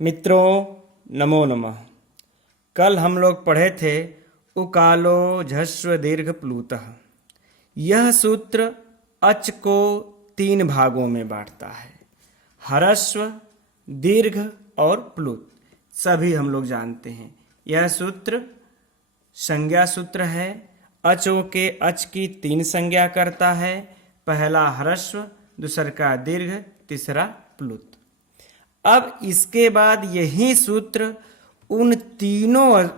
मित्रों, नमो नमः। कल हम लोग पढ़े थे उकालो झस्व दीर्घ प्लूतः। यह सूत्र अच को 3 भागों में बांटता है। ह्रस्व, दीर्घ और प्लुत सभी हम लोग जानते हैं। यह सूत्र संज्ञा सूत्र है। अचों के अच की 3 संज्ञा करता है। पहला ह्रस्व, दूसरा का दीर्घ, तीसरा प्लुत। अब इसके बाद यही सूत्र उन तीनों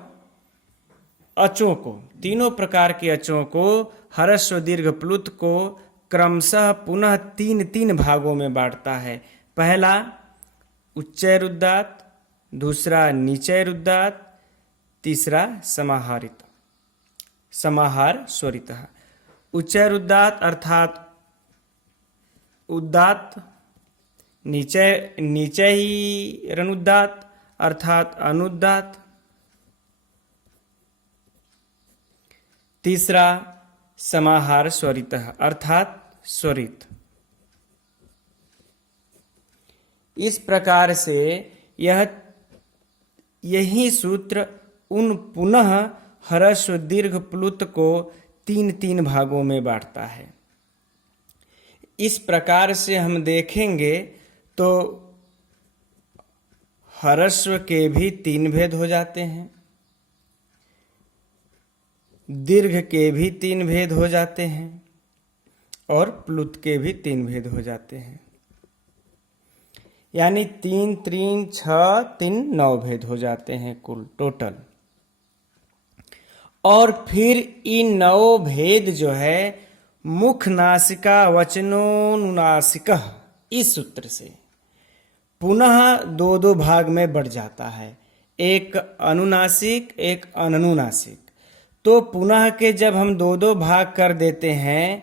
अचों को, तीनों प्रकार के अचों को, ह्रस्व दीर्घ प्लुत को क्रमशः पुनः 3 भागों में बांटता है। पहला उच्चैर उदात्त, दूसरा नीचैर उदात्त, तीसरा समाहार स्वरितः। उच्चैर उदात्त अर्थात उदात्त, नीचे ही रनुदात अर्थात अनुदात, तीसरा समाहार स्वरितः अर्थात स्वरित। इस प्रकार से यही सूत्र उन पुनः ह्रस्व दीर्घ प्लुत को 3 भागों में बांटता है। इस प्रकार से हम देखेंगे तो ह्रस्व के भी 3 भेद हो जाते हैं, दीर्घ के भी 3 भेद हो जाते हैं और प्लुत के भी 3 भेद हो जाते हैं। यानी 3 3 6 3 9 भेद हो जाते हैं कुल टोटल। और फिर इन 9 भेद जो है मुख नासिका वचनोनुनासिकः इस सूत्र से पुनः 2 भाग में बढ़ जाता है, एक अनुनासिक एक अननुनासिक। तो पुनः के जब हम 2 भाग कर देते हैं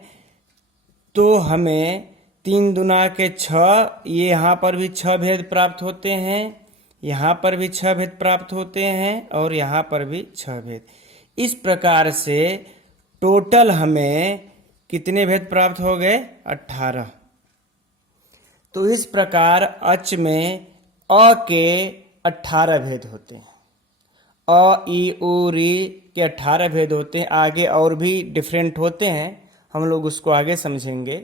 तो हमें 3 दूना के 6, ये यहाँ पर भी 6 भेद प्राप्त होते हैं, यहाँ पर भी 6 भेद प्राप्त होते हैं और यहाँ पर भी 6 भेद। इस प्रकार से टोटल हमें कितने भेद प्राप्त हो गए? 18। तो इस प्रकार अच में अ के 18 भेद होते हैं। अ, ई, उ, री के 18 भेद होते हैं। आगे और भी डिफरेंट होते हैं, हम लोग उसको आगे समझेंगे।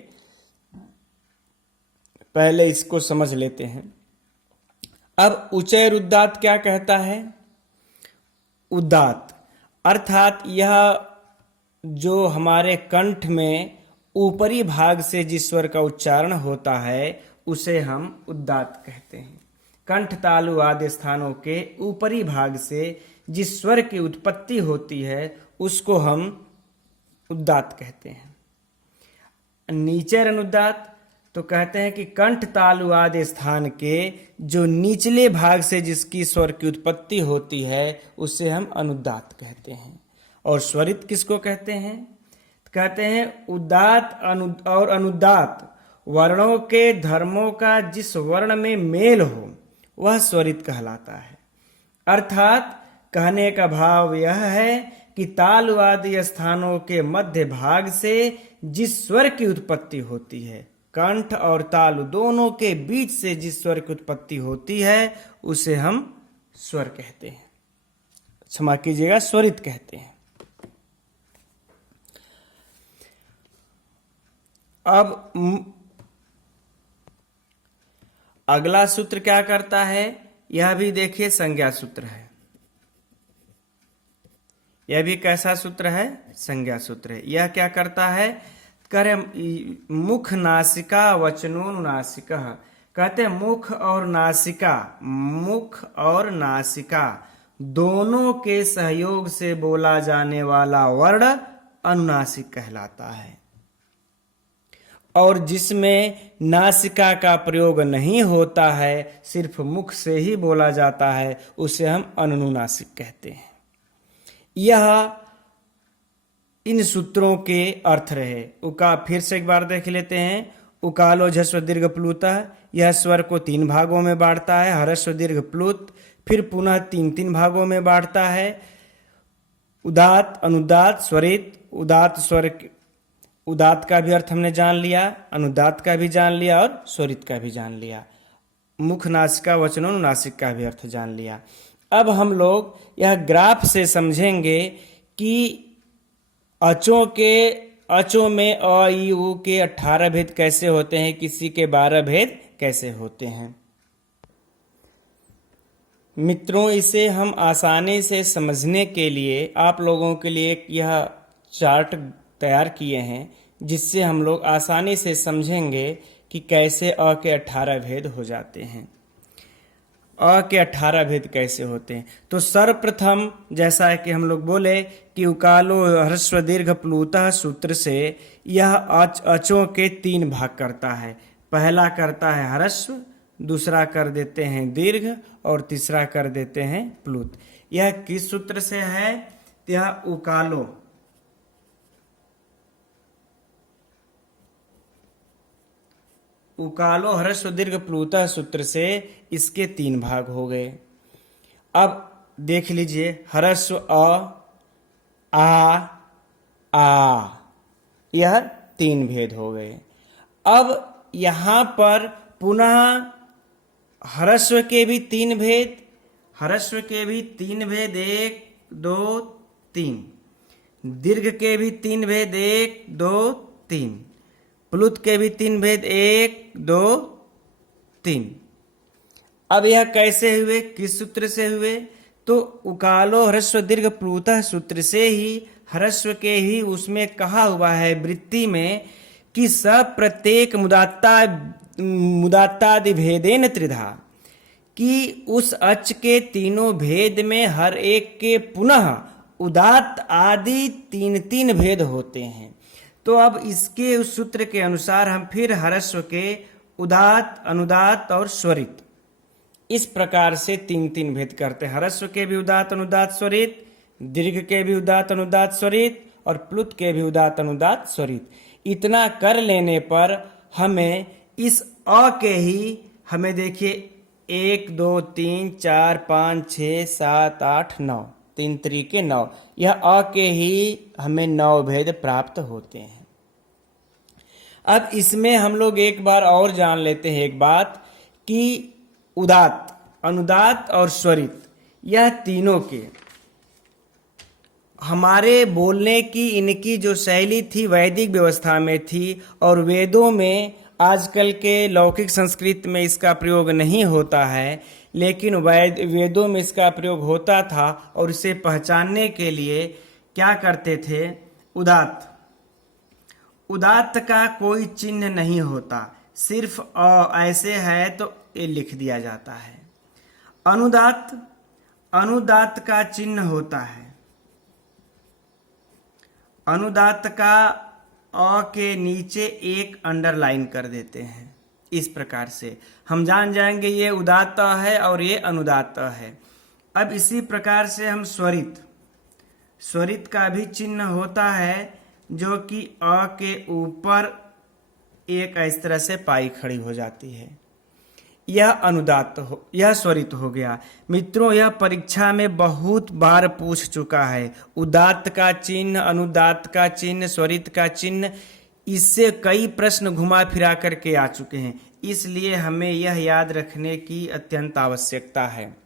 पहले इसको समझ लेते हैं। अब उच्चैर उदात्त क्या कहता है? उदात्त अर्थात यह जो हमारे कंठ में ऊपरी भाग से जिस स्वर का उच्चारण होता है उसे हम उदात्त कहते हैं। कंठ तालु आदि स्थानों के ऊपरी भाग से जिस स्वर की उत्पत्ति होती है उसको हम उदात्त कहते हैं। नीचे अनुदात्त तो कहते हैं कि कंठ तालु आदि स्थान के जो निचले भाग से जिसकी स्वर की उत्पत्ति होती है उसे हम अनुदात्त कहते हैं। और स्वरित किसको कहते हैं? कहते हैं उदात्त और अनुदात्त वर्णों के धर्मों का जिस वर्ण में मेल हो वह स्वरित कहलाता है। अर्थात कहने का भाव यह है कि तालु आदि स्थानों के मध्य भाग से जिस स्वर की उत्पत्ति होती है, कंठ और तालु दोनों के बीच से जिस स्वर की उत्पत्ति होती है उसे हम स्वर कहते हैं, क्षमा कीजिएगा, स्वरित कहते हैं। अब अगला सूत्र क्या करता है? यह भी देखिए संज्ञा सूत्र है। यह भी कैसा सूत्र है? संज्ञा सूत्र है। यह क्या करता है? करे मुख नासिका वचनोनुनासिकः। कहते हैं मुख और नासिका दोनों के सहयोग से बोला जाने वाला वर्ण अनुनासिक कहलाता है। और जिसमें नासिका का प्रयोग नहीं होता है, सिर्फ मुख से ही बोला जाता है, उसे हम अनुनासिक कहते हैं। यह इन सूत्रों के अर्थ रहे। उका फिर से एक बार देख लेते हैं। उकालो झस्व दीर्घ प्लुतः, यह स्वर को 3 भागों में बांटता है। ह्रस्व दीर्घ प्लुत फिर पुनः 3 भागों में बांटता है। उदात्त, अनुदात्त, स्वरित। उदात्त स्वर, उदात्त का भी अर्थ हमने जान लिया, अनुदात्त का भी जान लिया और स्वरित का भी जान लिया। मुख नासिका वचनोनुनासिक का भी अर्थ जान लिया। अब हम लोग यह ग्राफ से समझेंगे कि अचों में अ ई उ के 18 भेद कैसे होते हैं, किसी के 12 भेद कैसे होते हैं। मित्रों, इसे हम आसानी से समझने के लिए आप लोगों के लिए एक यह चार्ट तैयार किए हैं, जिससे हम लोग आसानी से समझेंगे कि कैसे अ के 18 भेद हो जाते हैं। अ के 18 भेद कैसे होते हैं, तो सर्वप्रथम जैसा कि हम लोग बोले कि उकालो ह्रस्व दीर्घ प्लुतः सूत्र से यह अचों के 3 भाग करता है। पहला करता है ह्रस्व, दूसरा कर देते हैं दीर्घ और तीसरा कर देते हैं प्लुत। यह किस सूत्र से है? यह उकालो ह्रस्व दीर्घ प्लुतः सूत्र से इसके 3 भाग हो गए। अब देख लीजिए, ह्रस्व आ यह 3 भेद हो गए। अब यहां पर पुनः ह्रस्व के भी 3 भेद, 1 2 3, दीर्घ के भी 3 भेद 1 2 3, प्लुत के भी 3 भेद 1 2 3। अब यह कैसे हुए, किस सूत्र से हुए? तो उकालो ह्रस्व दीर्घ प्लुतः सूत्र से ही ह्रस्व के ही उसमें कहा हुआ है वृत्ति में कि सब प्रत्येक मुदात्तादि भेदेन त्रिधा, कि उस अच के तीनों भेद में हर एक के पुनः उदात्त आदि 3 भेद होते हैं। तो अब इसके उस सूत्र के अनुसार हम फिर ह्रस्व के उदात्त, अनुदात्त और स्वरित इस प्रकार से 3 भेद करते हैं। ह्रस्व के भी उदात्त, अनुदात्त, स्वरित, दीर्घ के भी उदात्त, अनुदात्त, स्वरित और प्लुत के भी उदात्त, अनुदात्त, स्वरित। इतना कर लेने पर हमें इस अ के ही, हमें देखिए 1 2 3 4 5 6 7 8 9, 3 तरीके 9, यह अ के ही हमें 9 भेद प्राप्त होते हैं। अब इसमें हम लोग एक बार और जान लेते हैं एक बात कि उदात्त, अनुदात्त और स्वरित यह तीनों के हमारे बोलने की इनकी जो शैली थी वैदिक व्यवस्था में थी, और वेदों में आजकल के लौकिक संस्कृत में इसका प्रयोग नहीं होता है, लेकिन वेदों में इसका प्रयोग होता था। और इसे पहचानने के लिए क्या करते थे? उदात्त का कोई चिन्ह नहीं होता, सिर्फ अ ऐसे है तो ये लिख दिया जाता है। अनुदात्त का चिन्ह होता है, अनुदात्त का अ के नीचे एक अंडरलाइन कर देते हैं। इस प्रकार से हम जान जाएंगे ये उदात्त है और ये अनुदात्त है। अब इसी प्रकार से हम स्वरित का भी चिन्ह होता है, जो कि अ के ऊपर एक इस तरह से पाई खड़ी हो जाती है। यह स्वरित हो गया। मित्रों, यह परीक्षा में बहुत बार पूछ चुका है। उदात्त का चिन्ह, अनुदात्त का चिन्ह, स्वरित का चिन्ह, इससे कई प्रश्न घुमा फिरा करके आ चुके हैं। इसलिए हमें यह याद रखने की अत्यंत आवश्यकता है।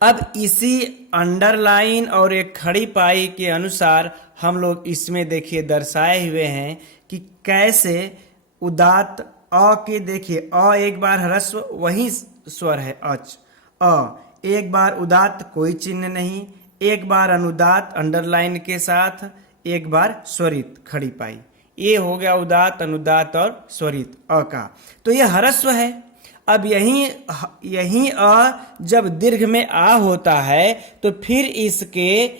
अब इसी अंडरलाइन और एक खड़ी पाई के अनुसार हम लोग इसमें देखिए दर्शाए हुए हैं कि कैसे उदात्त अ के, देखिए अ एक बार ह्रस्व वही स्वर है अच, एक बार उदात्त कोई चिन्ह नहीं, एक बार अनुदात्त अंडरलाइन के साथ, एक बार स्वरित खड़ी पाई। ये हो गया उदात्त, अनुदात्त और स्वरित अ का। तो ये ह्रस्व है। अब यही अ जब दीर्घ में आ होता है तो फिर इसके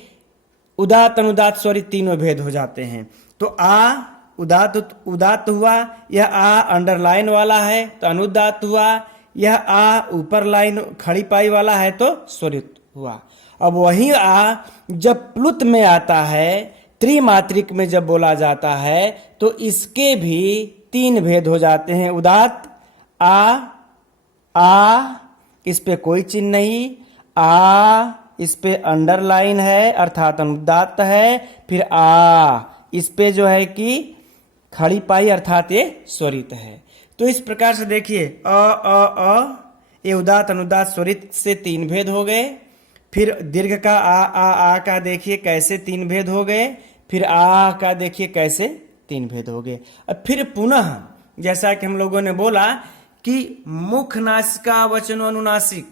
उदात्त, अनुदात्त, स्वरित तीनों भेद हो जाते हैं। तो आ उदात्त हुआ, यह आ अंडरलाइन वाला है तो अनुदात्त हुआ, यह आ ऊपर लाइन खड़ी पाई वाला है तो स्वरित हुआ। अब वही आ जब प्लुत में आता है, त्रिमात्रिक में जब बोला जाता है, तो इसके भी 3 भेद हो जाते हैं। उदात्त आ इस पे कोई चिन्ह नहीं, आ इस पे अंडरलाइन है अर्थात अनुदात्त है, फिर आ इस पे जो है कि खड़ी पाई अर्थात ये स्वरित है। तो इस प्रकार से देखिए अ ये उदात्त अनुदात्त स्वरित से 3 भेद हो गए। फिर दीर्घ का आ का देखिए कैसे 3 भेद हो गए। फिर आ का देखिए कैसे 3 भेद हो गए। अब फिर पुनः जैसा कि हम लोगों ने बोला कि मुख नासिका वचन अनुनासिक,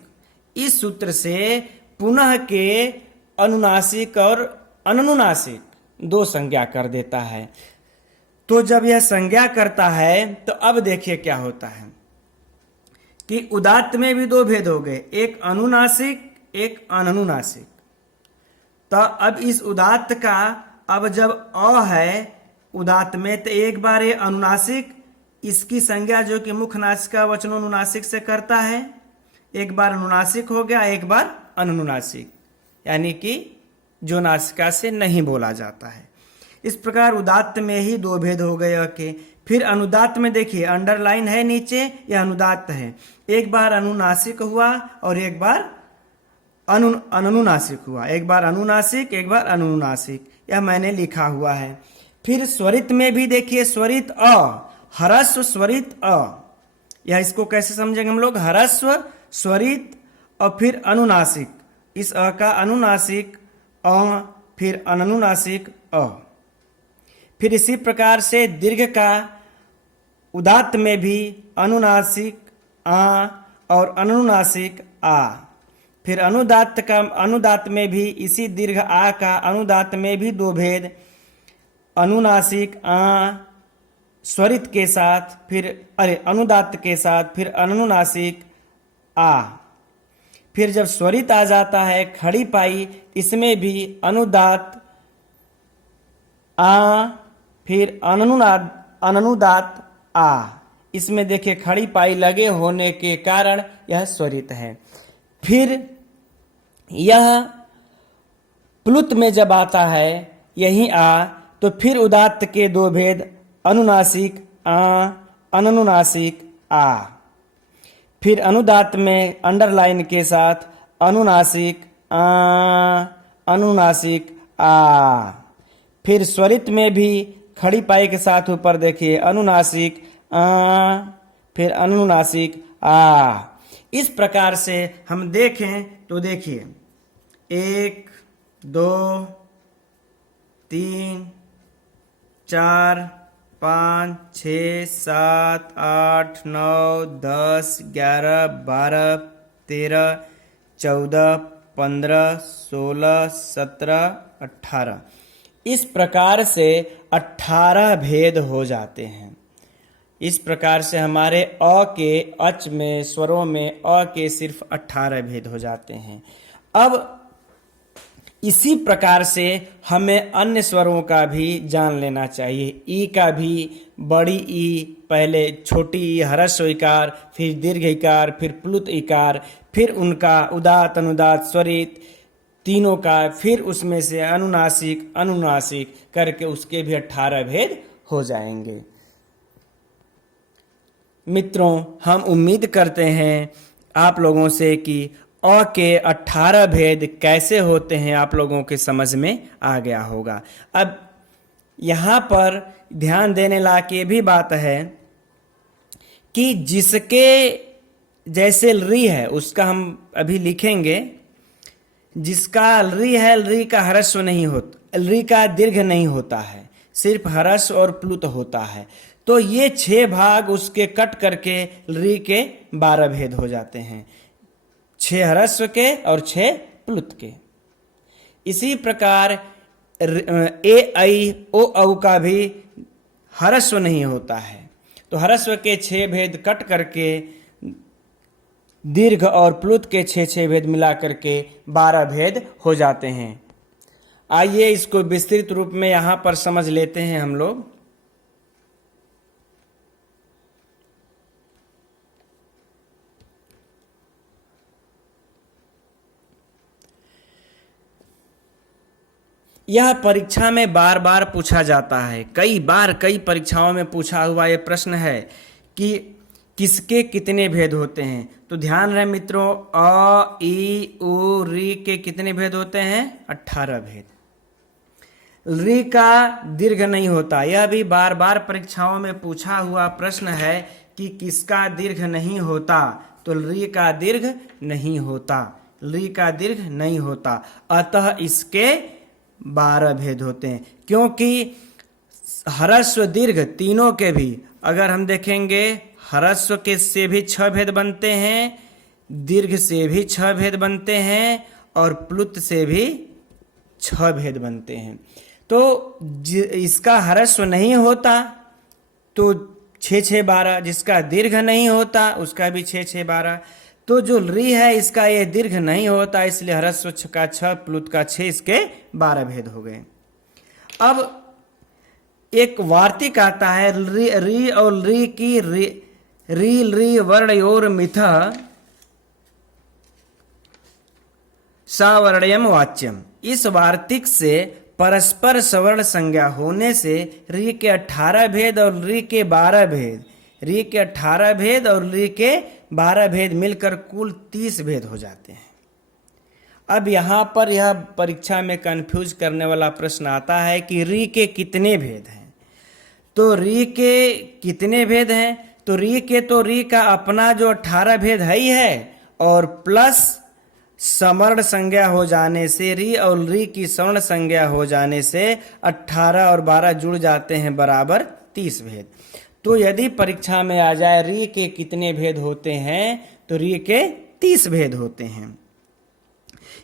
इस सूत्र से पुनः के अनुनासिक और अनुनासिक 2 संज्ञा कर देता है। तो जब यह संज्ञा करता है तो अब देखिए क्या होता है कि उदात्त में भी 2 भेद हो गए, एक अनुनासिक एक अननुनासिक। तो अब इस उदात्त का अब जब अ है उदात्त में तो एक बार ये अनुनासिक, इसकी संज्ञा जो कि मुख नासिका वचनोनुनासिक से करता है, एक बार अनुनासिक हो गया एक बार अनुनासिक, यानी कि जो नासिका से नहीं बोला जाता है। इस प्रकार उदात्त में ही 2 भेद हो गए के। फिर अनुदात्त में देखिए अंडरलाइन है नीचे, यह अनुदात्त है, एक बार अनुनासिक हुआ और एक बार अनुनासिक हुआ, एक बार अनुनासिक एक बार अनुनासिक, यह मैंने लिखा हुआ है। फिर स्वरित में भी देखिए स्वरित अ, ह्रस्व स्वरित अ, यह इसको कैसे समझेंगे हम लोग, ह्रस्व स्वरित और फिर अनुनासिक, इस अ का अनुनासिक अ, फिर अनुनासिक अ। फिर इसी प्रकार से दीर्घ का उदात्त में भी अनुनासिक आ और अनुनासिक आ। फिर अनुदात्त में भी इसी दीर्घ आ का अनुदात्त में भी 2 भेद, अनुनासिक आ स्वरित के साथ, फिर अनुदात्त के साथ, फिर अनुनासिक आ। फिर जब स्वरित आ जाता है खड़ी पाई, इसमें भी अनुदात्त आ फिर अनुदात्त आ, इसमें देखिए खड़ी पाई लगे होने के कारण यह स्वरित है। फिर यह प्लुत में जब आता है यही आ, तो फिर उदात्त के 2 भेद, अनुनासिक आ अनुनासिक आ। फिर अनुदात्त में अंडरलाइन के साथ अनुनासिक आ अनुनासिक आ। फिर स्वरित में भी खड़ी पाई के साथ ऊपर देखिए अनुनासिक आ फिर अनुनासिक आ। इस प्रकार से हम देखें तो देखिए 1 2 3 4 5 6 7 8 9 10 11 12 13 14 15 16 17 18, इस प्रकार से 18 भेद हो जाते हैं। इस प्रकार से हमारे अ के अच में स्वरों में अ के सिर्फ 18 भेद हो जाते हैं। अब इसी प्रकार से हमें अन्य स्वरों का भी जान लेना चाहिए। ई का भी, बड़ी ई, पहले छोटी ई ह्रस्व इकार, फिर दीर्घ इकार, फिर प्लुत इकार, फिर उनका उदात्त अनुदात्त स्वरित तीनों का, फिर उसमें से अनुनासिक अनुनासिक करके उसके भी 18 भेद हो जाएंगे। मित्रों, हम उम्मीद करते हैं आप लोगों से कि अ के 18 भेद कैसे होते हैं आप लोगों के समझ में आ गया होगा। अब यहाँ पर ध्यान देने लायक ये भी बात है कि जिसके जैसे री है उसका हम अभी लिखेंगे, जिसका री है री का ह्रस्व नहीं होता, री का दीर्घ नहीं होता है, सिर्फ ह्रस्व और प्लुत होता है। तो ये 6 भाग उसके कट करके री के 12 भेद हो जाते हैं, 6 ह्रस्व के और 6 प्लुत के। इसी प्रकार ए ऐ ओ औ का भी ह्रस्व नहीं होता है, तो ह्रस्व के 6 भेद कट करके दीर्घ और प्लुत के 6 भेद मिला करके 12 भेद हो जाते हैं। आइए इसको विस्तृत रूप में यहां पर समझ लेते हैं हम लोग। यह परीक्षा में बार बार पूछा जाता है, कई बार कई परीक्षाओं में पूछा हुआ यह प्रश्न है कि किसके कितने भेद होते हैं। तो ध्यान रहे मित्रों, अ ई उ री के कितने भेद होते हैं? 18 भेद। री का दीर्घ नहीं होता, यह भी बार बार परीक्षाओं में पूछा हुआ प्रश्न है कि किसका दीर्घ नहीं होता, तो री का दीर्घ नहीं होता, री का दीर्घ नहीं होता। अतः इसके 12 भेद होते हैं, क्योंकि ह्रस्व दीर्घ तीनों के भी अगर हम देखेंगे, ह्रस्व के से भी 6 भेद बनते हैं, दीर्घ से भी 6 भेद बनते हैं और प्लुत से भी 6 भेद बनते हैं। तो इसका ह्रस्व नहीं होता तो 6 6 12, जिसका दीर्घ नहीं होता उसका भी 6 6 12। तो जो री है इसका ये दीर्घ नहीं होता, इसलिए ह्रस्व का 6 प्लुत का 6, इसके 12 भेद हो गए। अब एक वार्तिक आता है, री और री की री वर्णयोर मिथ सावर्ण्यम वाच्यम। इस वार्तिक से परस्पर सवर्ण संज्ञा होने से री के 18 भेद और री के 12 भेद, री के 18 भेद और री के 12 भेद मिलकर कुल 30 भेद हो जाते हैं। अब यहाँ पर यह परीक्षा में कंफ्यूज करने वाला प्रश्न आता है कि री के कितने भेद हैं। तो री के कितने भेद हैं, तो री का अपना जो 18 भेद है ही है, और प्लस समर्ण संज्ञा हो जाने से री और री की सवर्ण संज्ञा हो जाने से 18 और 12 जुड़ जाते हैं बराबर 30 भेद। तो यदि परीक्षा में आ जाए री के कितने भेद होते हैं, तो री के 30 भेद होते हैं।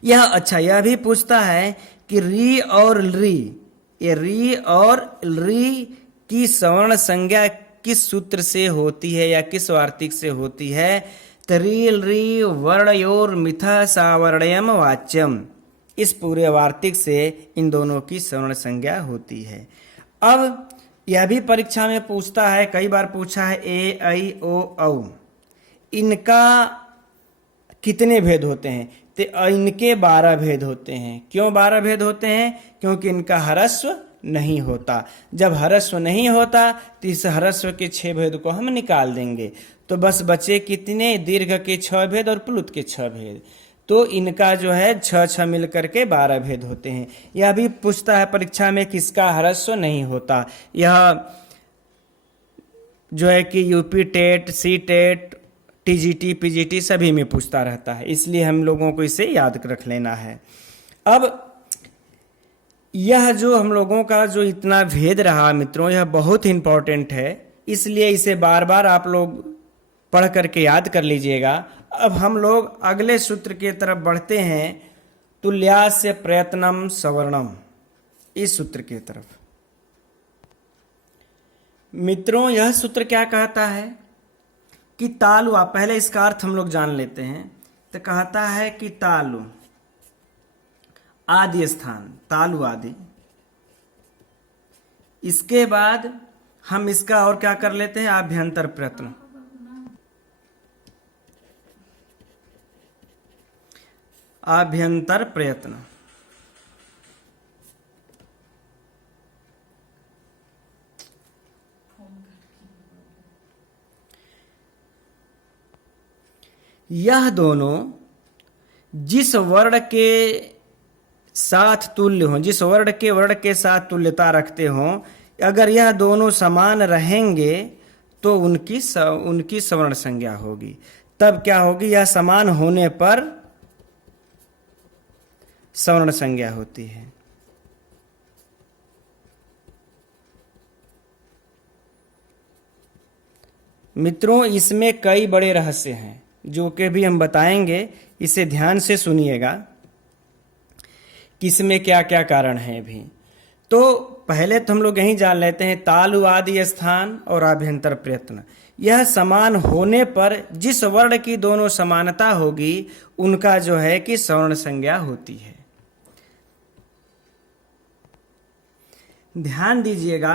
यह भी पूछता है कि री और री, ये री और री की सवर्ण संज्ञा किस सूत्र से होती है या किस वार्तिक से होती है। री वर्णयोर मिथा सावर्ण्यम वाच्यम, इस पूरे वार्तिक से इन दोनों की सवर्ण संज्ञा होती है। अब यह भी परीक्षा में पूछता है, कई बार पूछा है, ए ऐ ओ औ, इनका कितने भेद होते हैं, तो इनके 12 भेद होते हैं। क्यों 12 भेद होते हैं, क्योंकि इनका ह्रस्व नहीं होता। जब ह्रस्व नहीं होता तो इस ह्रस्व के 6 भेद को हम निकाल देंगे, तो बस बचे कितने, दीर्घ के 6 भेद और प्लुत के 6 भेद। तो इनका जो है 6 6 मिलकर के 12 भेद होते हैं। यह भी पूछता है परीक्षा में किसका ह्रस्व नहीं होता। यह जो है कि UP TET, C TET, TGT, PGT सभी में पूछता रहता है, इसलिए हम लोगों को इसे याद रख लेना है। अब यह जो हम लोगों का जो इतना भेद रहा मित्रों, यह बहुत इंपॉर्टेंट है, इसलिए इसे बार बार आप लोग पढ़ करके याद कर लीजिएगा। अब हम लोग अगले सूत्र की तरफ बढ़ते हैं, तुल्यास्य प्रयत्नम सवर्णम, इस सूत्र की तरफ। मित्रों यह सूत्र क्या कहता है कि तालु, पहले इसका अर्थ हम लोग जान लेते हैं। तो कहता है कि तालु आदि स्थान, तालु आदि, इसके बाद हम इसका और क्या कर लेते हैं, आभ्यंतर प्रयत्न। आभ्यंतर प्रयत्न, यह दोनों जिस वर्ण के साथ तुल्य हो, जिस वर्ण के साथ तुल्यता रखते हो, अगर यह दोनों समान रहेंगे तो उनकी सवर्ण संज्ञा होगी। तब क्या होगी, यह समान होने पर सवर्ण संज्ञा होती है। मित्रों इसमें कई बड़े रहस्य हैं जो कि भी हम बताएंगे, इसे ध्यान से सुनिएगा कि इसमें क्या क्या कारण है भी। तो पहले तो हम लोग यही जान लेते हैं, तालु आदि स्थान और आभ्यंतर प्रयत्न, यह समान होने पर जिस वर्ण की दोनों समानता होगी उनका जो है कि सवर्ण संज्ञा होती है। ध्यान दीजिएगा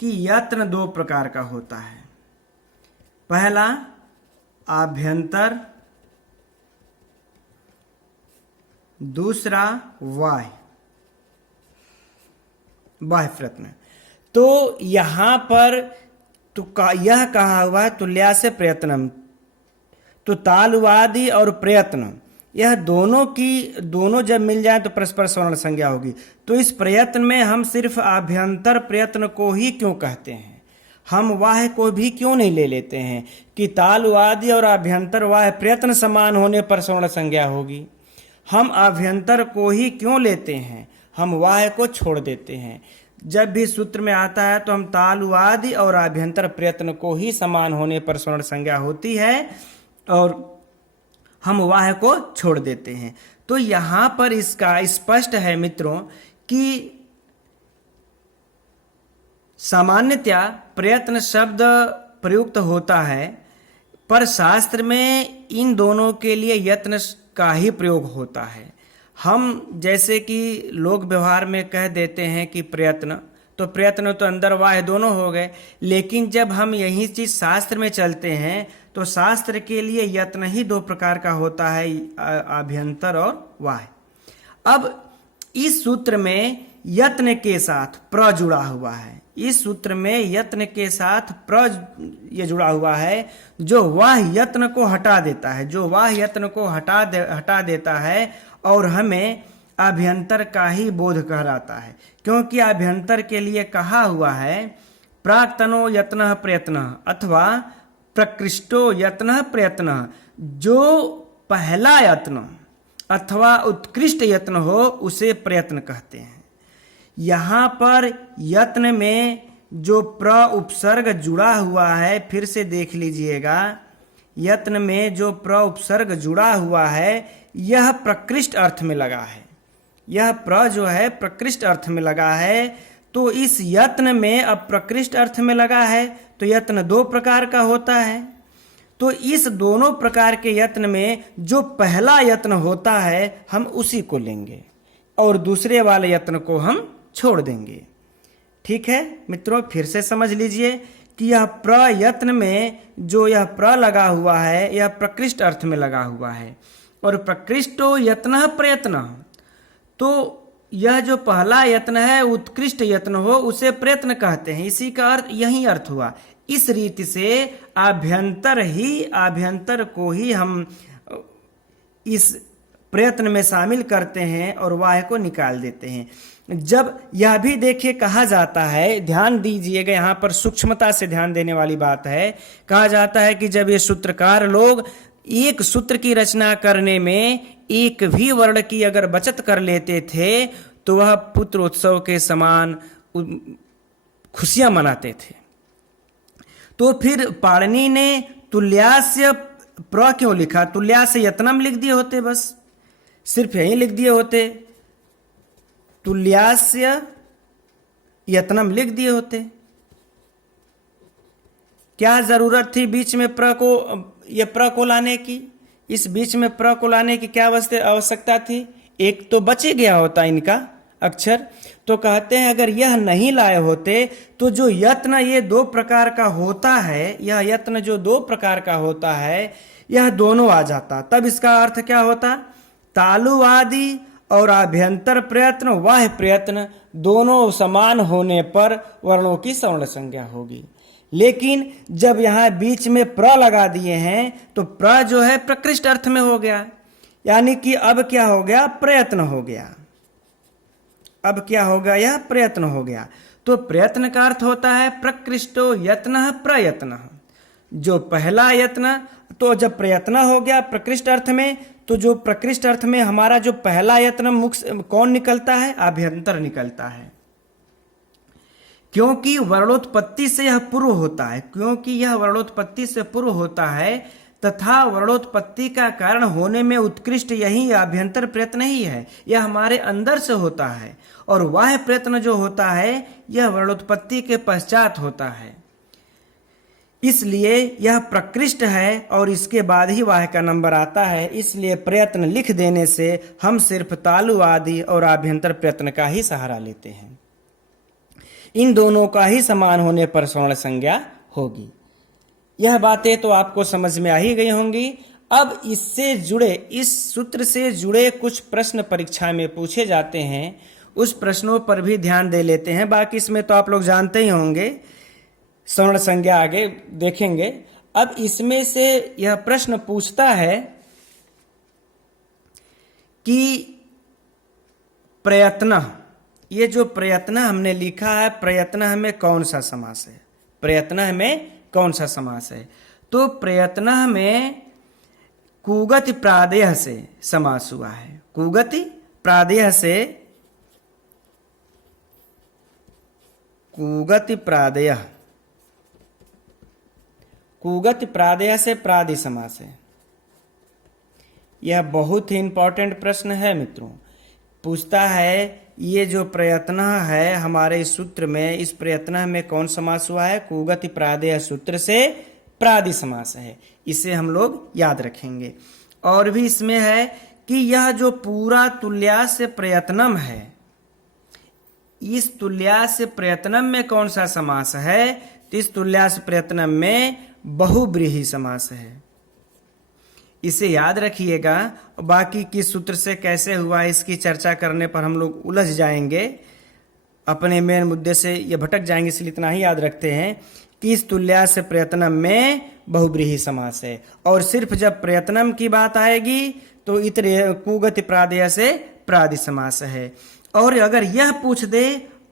कि यत्न 2 प्रकार का होता है। पहला आभ्यंतर, दूसरा बाह्य प्रयत्न। तो यहां पर यह कहा हुआ है तुल्यास्य प्रयत्नम, तो तालुवादि और प्रयत्न, यह दोनों जब मिल जाए तो परस्पर सवर्ण संज्ञा होगी। तो इस प्रयत्न में हम सिर्फ आभ्यंतर प्रयत्न को ही क्यों कहते हैं, हम वाह को भी क्यों नहीं ले लेते हैं कि तालु आदि और आभ्यंतर वाह प्रयत्न समान होने पर सवर्ण संज्ञा होगी। हम आभ्यंतर को ही क्यों लेते हैं, हम वाह को छोड़ देते हैं। जब भी सूत्र में आता है तो हम तालु आदि और आभ्यंतर प्रयत्न को ही समान होने पर स्वर्ण संज्ञा होती है और हम वाह को छोड़ देते हैं। तो यहां पर इसका स्पष्ट है मित्रों कि सामान्यतया प्रयत्न शब्द प्रयुक्त होता है, पर शास्त्र में इन दोनों के लिए यत्न का ही प्रयोग होता है। हम जैसे कि लोग व्यवहार में कह देते हैं कि प्रयत्न, तो प्रयत्न तो अंदर वाह दोनों हो गए, लेकिन जब हम यही चीज शास्त्र में चलते हैं तो शास्त्र के लिए यत्न ही दो प्रकार का होता है, आभ्यंतर और वाह। अब इस सूत्र में यत्न के साथ प्र जुड़ा हुआ है, इस सूत्र में यत्न के साथ प्र ये जुड़ा हुआ है जो वाह यत्न को हटा देता है, जो वाह यत्न को हटा देता है और हमें आभ्यंतर का ही बोध कहलाता है। क्योंकि आभ्यंतर के लिए कहा हुआ है प्राक्तनो यत्न प्रयत्न अथवा प्रकृष्टो यत्न प्रयत्न, जो पहला यत्न अथवा उत्कृष्ट यत्न हो उसे प्रयत्न कहते हैं। यहाँ पर यत्न में जो प्र उपसर्ग जुड़ा हुआ है, फिर से देख लीजिएगा, यत्न में जो प्र उपसर्ग जुड़ा हुआ है यह प्रकृष्ट अर्थ में लगा है, यह प्र जो है प्रकृष्ट अर्थ में लगा है। तो इस यत्न में अब प्रकृष्ट अर्थ में लगा है तो यत्न दो प्रकार का होता है। तो इस दोनों प्रकार के यत्न में जो पहला यत्न होता है हम उसी को लेंगे और दूसरे वाले यत्न को हम छोड़ देंगे। ठीक है मित्रों, फिर से समझ लीजिए कि यह प्रयत्न में जो यह प्र लगा हुआ है यह प्रकृष्ट अर्थ में लगा हुआ है और प्रकृष्टो यत्न प्रयत्न, तो यह जो पहला यत्न है उत्कृष्ट यत्न हो उसे प्रयत्न कहते हैं। इसी का अर्थ यही अर्थ हुआ। इस रीति से आभ्यंतर को ही हम इस प्रयत्न में शामिल करते हैं और वाह को निकाल देते हैं। जब यह भी देखिए कहा जाता है, ध्यान दीजिएगा, यहाँ पर सूक्ष्मता से ध्यान देने वाली बात है। कहा जाता है कि जब ये सूत्रकार लोग एक सूत्र की रचना करने में एक भी वर्ण की अगर बचत कर लेते थे तो वह पुत्र उत्सव के समान खुशियां मनाते थे। तो फिर पाणिनि ने तुल्यास्य प्र क्यों लिखा, तुल्यास्य यत्नम लिख दिए होते, बस सिर्फ यही लिख दिए होते, तुल्यास्य यत्नम लिख दिए होते। क्या जरूरत थी बीच में प्र को लाने की, इस बीच में प्र को लाने की क्या आवश्यकता थी? एक तो बच ही गया होता इनका अक्षर। तो कहते हैं अगर यह नहीं लाए होते तो जो यत्न ये दो प्रकार का होता है, यह यत्न जो दो प्रकार का होता है यह दोनों आ जाता। तब इसका अर्थ क्या होता? तालु आदि और आभ्यंतर प्रयत्न वाह प्रयत्न दोनों समान होने पर वर्णों की सवर्ण संज्ञा होगी। लेकिन जब यहाँ बीच में प्र लगा दिए हैं तो प्र जो है प्रकृष्ट अर्थ में हो गया, यानी कि अब क्या हो गया? प्रयत्न हो गया। अब क्या हो गया? यह प्रयत्न हो गया। तो प्रयत्न का अर्थ होता है प्रकृष्टो यत्न प्रयत्न, जो पहला यत्न। तो जब प्रयत्न हो गया प्रकृष्ट अर्थ में, तो जो प्रकृष्ट अर्थ में हमारा जो पहला यत्न मुख्य कौन निकलता है? आभ्यंतर निकलता है। क्योंकि वर्णोत्पत्ति से यह पूर्व होता है, क्योंकि यह वर्णोत्पत्ति से पूर्व होता है तथा वर्णोत्पत्ति का कारण होने में उत्कृष्ट यही आभ्यंतर प्रयत्न ही है, यह हमारे अंदर से होता है। और वाह प्रयत्न जो होता है यह वर्णोत्पत्ति के पश्चात होता है, इसलिए यह प्रकृष्ट है और इसके बाद ही वाह का नंबर आता है। इसलिए प्रयत्न लिख देने से हम सिर्फ तालु आदि और आभ्यंतर प्रयत्न का ही सहारा लेते हैं। इन दोनों का ही समान होने पर स्वर्ण संज्ञा होगी। यह बातें तो आपको समझ में आ ही गई होंगी। अब इससे जुड़े, इस सूत्र से जुड़े कुछ प्रश्न परीक्षा में पूछे जाते हैं, उस प्रश्नों पर भी ध्यान दे लेते हैं। बाकी इसमें तो आप लोग जानते ही होंगे, स्वर्ण संज्ञा आगे देखेंगे। अब इसमें से यह प्रश्न पूछता है कि प्रयत्न, ये जो प्रयत्न हमने लिखा है, प्रयत्न में कौन सा समास है? प्रयत्नः में कौन सा समास है? तो प्रयत्नः में कुगति प्रादेय से समास हुआ है। कुगति प्रादेय से, कुगति प्रादेय, कुगति प्रादेय से प्रादि समास है। यह बहुत ही इंपॉर्टेंट प्रश्न है मित्रों। पूछता है ये जो प्रयत्न है हमारे इस सूत्र में, इस प्रयत्न में कौन समास हुआ है? कुगति प्रादेय सूत्र से प्रादि समास है। इसे हम लोग याद रखेंगे। और भी इसमें है कि यह जो पूरा तुल्यास्य प्रयत्नम है, इस तुल्यास्य प्रयत्नम में कौन सा समास है? तो इस तुल्यास्य प्रयत्नम में बहुब्रीहि समास है। इसे याद रखिएगा। बाकी किस सूत्र से कैसे हुआ इसकी चर्चा करने पर हम लोग उलझ जाएंगे, अपने मेन मुद्दे से ये भटक जाएंगे, इसलिए इतना ही याद रखते हैं कि इस तुल्यास्य प्रयत्नम में बहुब्रीहि समास है। और सिर्फ जब प्रयत्नम की बात आएगी तो इतर कुगति प्रादेय से प्रादि समास है। और अगर यह पूछ दे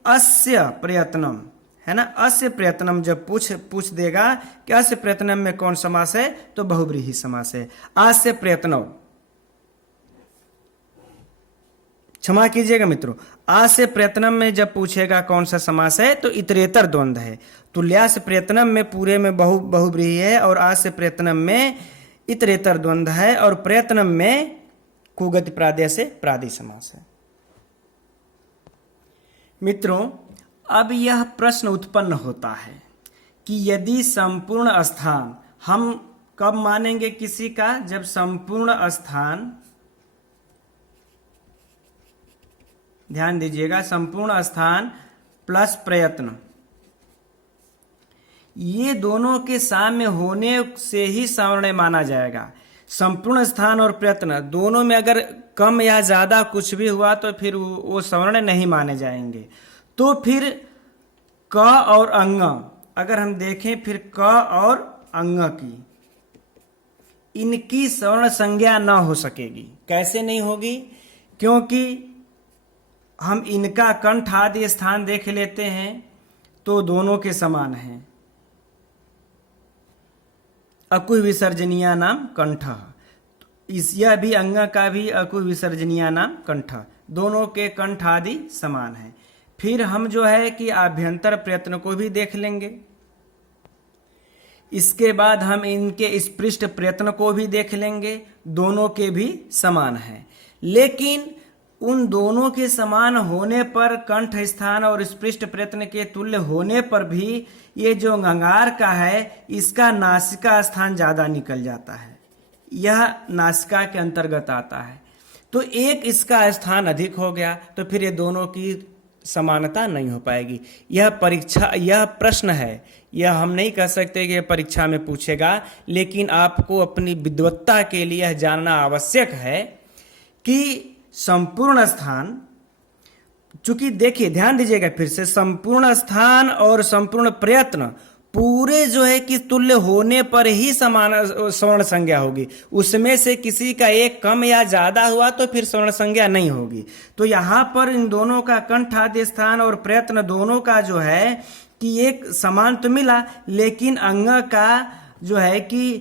अस्य प्रयत्नम, है ना, अस्य प्रयत्नम जब पूछ देगा कि अस्य प्रयत्नम में कौन समास है, तो बहुब्रीहि समास है। अस्य प्रयत्नम, क्षमा कीजिएगा मित्रों, अस्य प्रयत्नम में जब पूछेगा कौन सा समास है तो इतरेतर द्वंद्व है। तुल्यास्य प्रयत्नम में पूरे में बहुब्रीहि है और अस्य प्रयत्नम में इतरेतर द्वंद्व है और प्रयत्नम में कुगति प्रादेय से प्रादि समास है। मित्रों, अब यह प्रश्न उत्पन्न होता है कि यदि संपूर्ण स्थान, हम कब मानेंगे किसी का? जब संपूर्ण स्थान, ध्यान दीजिएगा, संपूर्ण स्थान प्लस प्रयत्न, ये दोनों के साम्य होने से ही सवर्ण्य माना जाएगा। संपूर्ण स्थान और प्रयत्न दोनों में अगर कम या ज्यादा कुछ भी हुआ तो फिर वो सवर्ण नहीं माने जाएंगे। तो फिर क और अंग, अगर हम देखें फिर क और अंग की, इनकी सवर्ण संज्ञा न हो सकेगी। कैसे नहीं होगी? क्योंकि हम इनका कंठ आदि स्थान देख लेते हैं तो दोनों के समान हैं। अकुह विसर्जनीय नाम कंठ, यह भी अंग का भी अकुह विसर्जनीय नाम कंठ, दोनों के कंठ आदि समान है। फिर हम जो है कि आभ्यंतर प्रयत्न को भी देख लेंगे। इसके बाद हम इनके स्पृष्ट प्रयत्न को भी देख लेंगे, दोनों के भी समान है। लेकिन उन दोनों के समान होने पर, कंठ स्थान और स्पृष्ट प्रयत्न के तुल्य होने पर भी ये जो गंगार का है इसका नासिका स्थान ज्यादा निकल जाता है, यह नासिका के अंतर्गत आता है। तो एक इसका स्थान अधिक हो गया तो फिर ये दोनों की समानता नहीं हो पाएगी। यह परीक्षा, यह प्रश्न है, यह हम नहीं कह सकते कि यह परीक्षा में पूछेगा, लेकिन आपको अपनी विद्वत्ता के लिए यह जानना आवश्यक है कि संपूर्ण स्थान, चूंकि देखिए ध्यान दीजिएगा फिर से, संपूर्ण स्थान और संपूर्ण प्रयत्न पूरे जो है कि तुल्य होने पर ही समान स्वर्ण संज्ञा होगी। उसमें से किसी का एक कम या ज्यादा हुआ तो फिर स्वर्ण संज्ञा नहीं होगी। तो यहाँ पर इन दोनों का कंठ आदि स्थान और प्रयत्न दोनों का जो है कि एक समान तो मिला, लेकिन अंग का जो है कि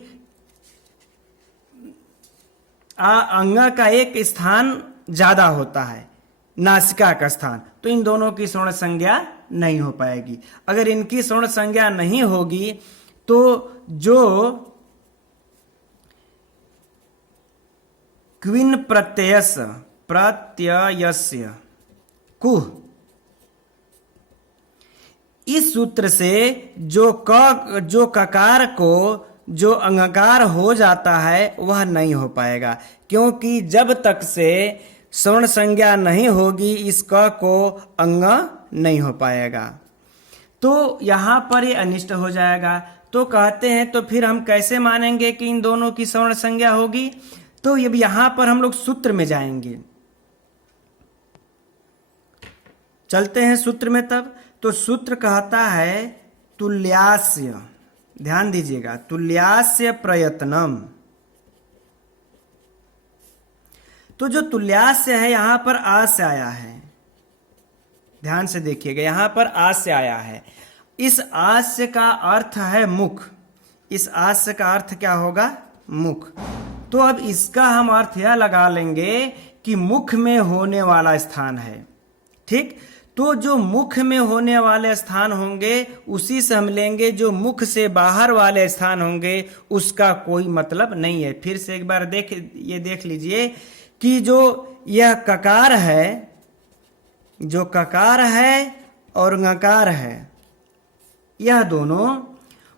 अंग का एक स्थान ज्यादा होता है, नासिका का स्थान, तो इन दोनों की स्वर्ण संज्ञा नहीं हो पाएगी। अगर इनकी स्वर्ण संज्ञा नहीं होगी तो जो क्विन प्रत्ययस्य कुह, इस सूत्र से जो ककार को जो अंगकार हो जाता है वह नहीं हो पाएगा, क्योंकि जब तक से स्वर्ण संज्ञा नहीं होगी इस क को अंग नहीं हो पाएगा। तो यहाँ पर ये अनिष्ट हो जाएगा। तो कहते हैं तो फिर हम कैसे मानेंगे कि इन दोनों की स्वर्ण संज्ञा होगी? तो ये यहाँ पर हम लोग सूत्र में जाएंगे, चलते हैं सूत्र में। तब तो सूत्र कहता है तुल्यास्य, ध्यान दीजिएगा, तुल्यास्य प्रयत्नम। तो जो तुल्यास्य है यहां पर आ से आया है, ध्यान से देखिएगा, यहां पर आ से आया है। इस आस्य का अर्थ है मुख। इस आस्य का अर्थ क्या होगा? मुख। तो अब इसका हम अर्थ यह लगा लेंगे कि मुख में होने वाला स्थान है। ठीक, तो जो मुख में होने वाले स्थान होंगे उसी से हम लेंगे, जो मुख से बाहर वाले स्थान होंगे उसका कोई मतलब नहीं है। फिर से एक बार देख लीजिए कि जो यह ककार है, जो ककार है और ङकार है, यह दोनों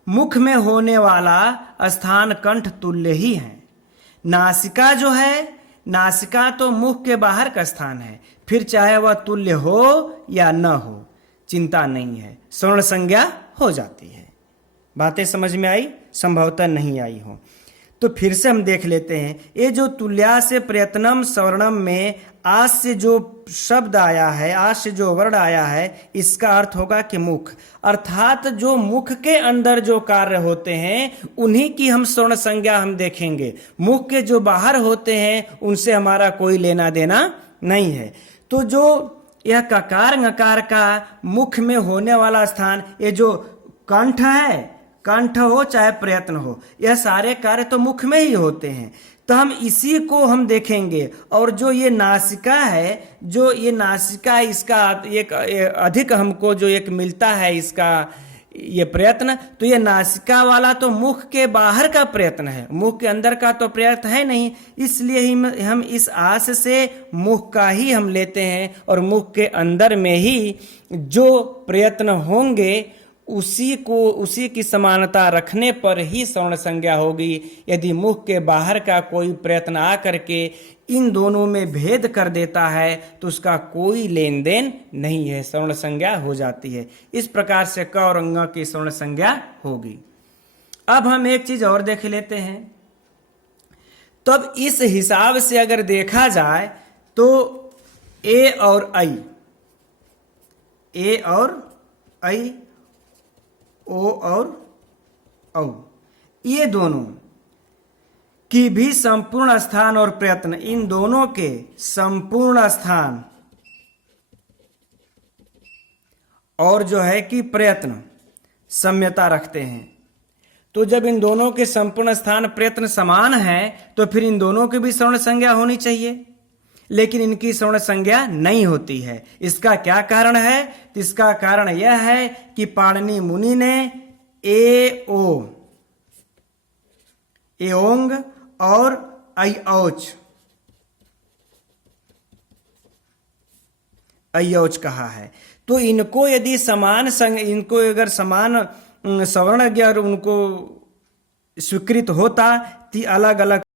मुख में होने वाला स्थान कंठ तुल्य ही है। नासिका जो है, नासिका तो मुख के बाहर का स्थान है, फिर चाहे वह तुल्य हो या न हो चिंता नहीं है, स्वर्ण संज्ञा हो जाती है। बातें समझ में आई? संभवतः नहीं आई हो तो फिर से हम देख लेते हैं। ये जो तुल्यास्य प्रयत्नम स्वर्णम में आज से जो शब्द आया है, आज से जो वर्ण आया है, इसका अर्थ होगा कि मुख, अर्थात जो मुख के अंदर जो कार्य होते हैं उन्हीं की हम स्वर्ण संज्ञा हम देखेंगे। मुख के जो बाहर होते हैं उनसे हमारा कोई लेना देना नहीं है। तो जो यह ककार ङकार का मुख में होने वाला स्थान, ये जो कंठ है, कंठ हो चाहे प्रयत्न हो, यह सारे कार्य तो मुख में ही होते हैं। तो हम इसी को हम देखेंगे। और जो ये नासिका है, जो ये नासिका, इसका एक अधिक हमको जो एक मिलता है इसका ये प्रयत्न, तो ये नासिका वाला तो मुख के बाहर का प्रयत्न है, मुख के अंदर का तो प्रयत्न है नहीं। इसलिए ही हम इस आस से मुख का ही हम लेते हैं और मुख के अंदर में ही जो प्रयत्न होंगे उसी की समानता रखने पर ही स्वर्ण संज्ञा होगी। यदि मुख के बाहर का कोई प्रयत्न आकर के इन दोनों में भेद कर देता है तो उसका कोई लेन देन नहीं है, स्वर्ण संज्ञा हो जाती है। इस प्रकार से क और अंग की स्वर्ण संज्ञा होगी। अब हम एक चीज और देख लेते हैं। तब इस हिसाब से अगर देखा जाए तो ए और आई, ए और आई, ओ और औ, ये दोनों की भी संपूर्ण स्थान और प्रयत्न, इन दोनों के संपूर्ण स्थान और जो है कि प्रयत्न साम्यता रखते हैं। तो जब इन दोनों के संपूर्ण स्थान प्रयत्न समान है तो फिर इन दोनों की भी स्वर्ण संज्ञा होनी चाहिए, लेकिन इनकी स्वर्ण संज्ञा नहीं होती है। इसका क्या कारण है? तो इसका कारण यह है कि पाणिनि मुनि ने एओंग और अयौच कहा है। तो इनको यदि समान इनको अगर समान स्वर्ण अगर उनको स्वीकृत होता तो अलग अलग